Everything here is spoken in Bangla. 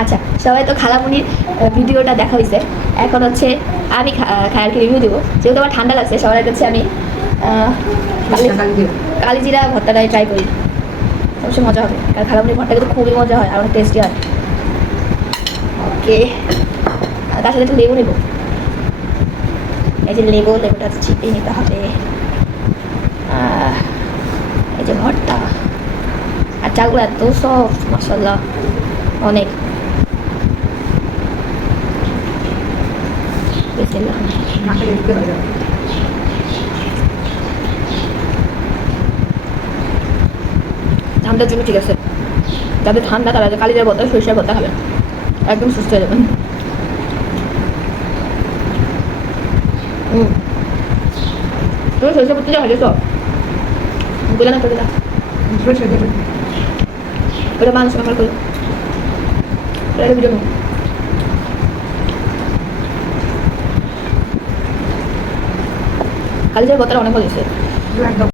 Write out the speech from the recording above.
আচ্ছা, সবাই তো খালামুনির ভিডিওটা দেখা হয়েছে। এখন হচ্ছে আমি খায়ারকে রিভিউ দেবো। যেহেতু আমার ঠান্ডা লাগছে, সবার কাছে আমি কালিজিরা ভর্তাটাই ট্রাই করি। অবশ্যই মজা হবে, কারণ খালামুনির ভর্তা কিন্তু খুবই মজা হয় আর অনেক টেস্টি হয়। ওকে, তার সাথে একটু লেবু নেবো। এই যে লেবুটা চিপে নিতে হবে। এই যে ভর্তা, আর চালগুলো এত সফট, মাশাআল্লাহ অনেক। ঠান্ডার জন্য ঠিক আছে, যাদের ঠান্ডা তারা কালিজার ভর্তা সরিষার ভর্তা খাবেন, একদম সুস্থ হয়ে যাবেন। তুমি সরিষা ভর্তা যা খাইছো বুঝলে না, তো ওটা মানুষ আমার করো ভিডিও কালিজার ভর্তাটা অনেক ভালো হয়েছে।